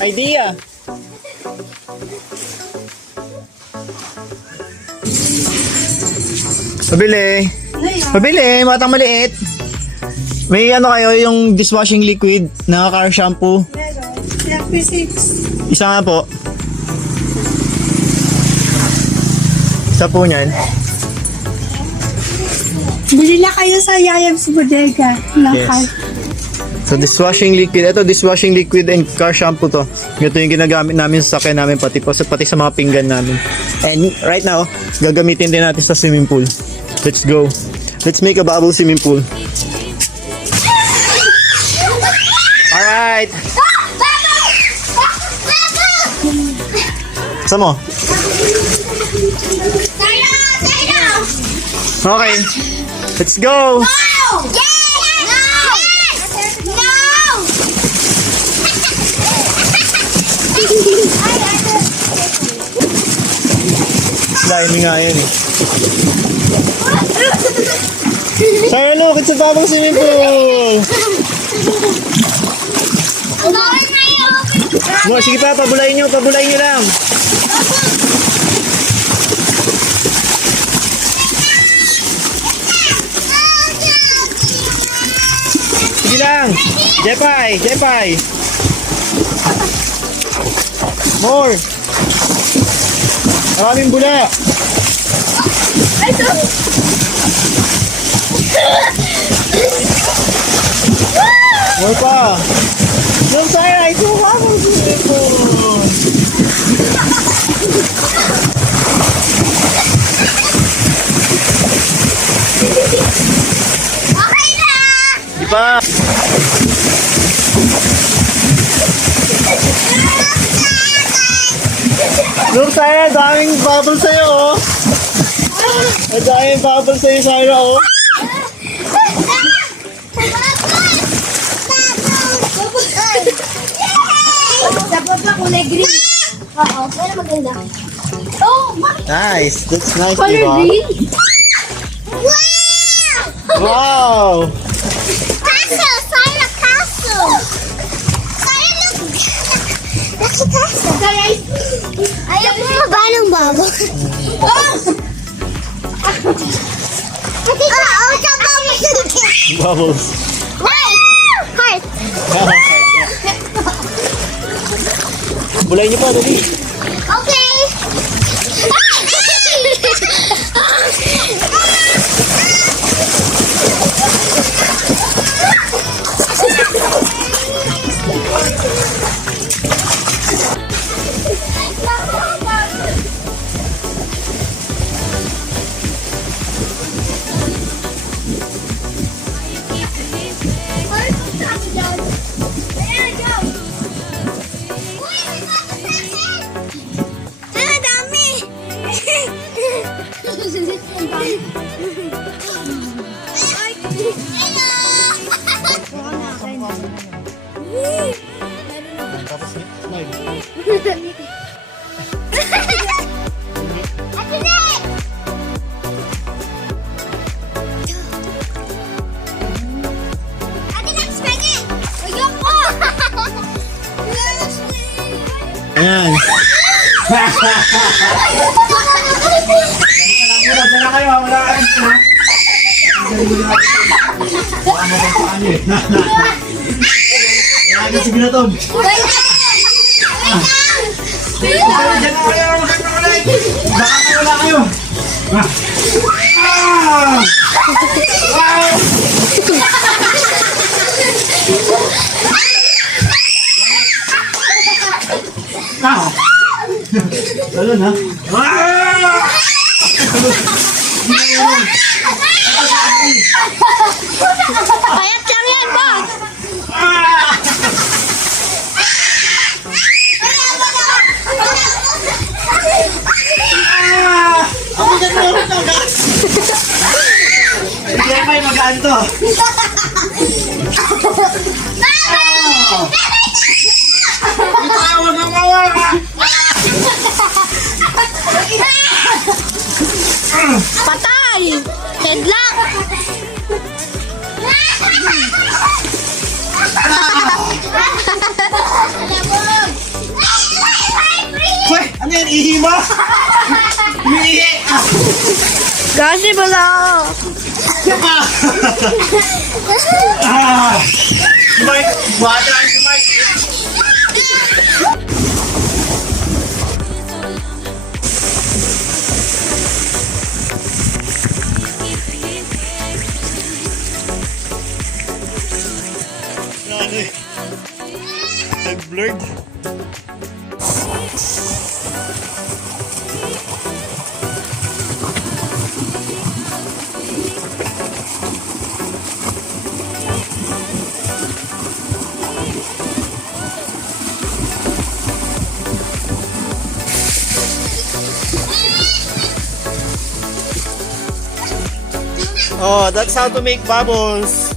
Idea. Pabili. Pabili, matang maliit. May ano kayo, yung dishwashing liquid na car shampoo. Meron. 6. Isa nga po. Isa po niyan. Bili na kayo sa Yayabs Bodega. Yes. So dishwashing liquid, ito dishwashing liquid and car shampoo to. Ito yung ginagamit namin sa sakyan namin pati sa mga pinggan namin. And right now, gagamitin din natin sa swimming pool. Let's go. Let's make a bubble swimming pool. Alright. Saan mo? Okay. Let's go. Slimy nga yun eh. Sarah, look! It's a bubble swimming pool! Sige pa, pabulayin nyo lang. Sige lang! Jepay! More! Maraming bula! More pa! Yung Sarah, ito bubble swimming pool! Okay na! Diba? Look, Sarah, daming bubble sa'yo, oh. Daming bubble sa'yo, Sarah, oh. Sa baba kulay green. Oo, pero maganda. Oh, Nice. That's nice, color diba? green? Wow! Wow! Castle! Sarah, castle! Sarah, look! Lucky castle. Sarah, ayaw mo ba ng babo? Oh! Oo, sa babo. Bubbles. Wait! Heart. Bulay niyo pa, dali. Okay. Tapos, smile. Ayan. Wala kayo, wala kayo. Sige na, Tom. Baka wala kayo. Ano na? Payat lang yan, boss! Ako dyan mo rin ang gas! Hindi may magaan to. Huwag ang mawa! Patay! Headlock! Ihi mo! Ihi! Kasi wala. Mike! Bata ang si Mike! Nag-blurred. Oh, that's how to make bubbles.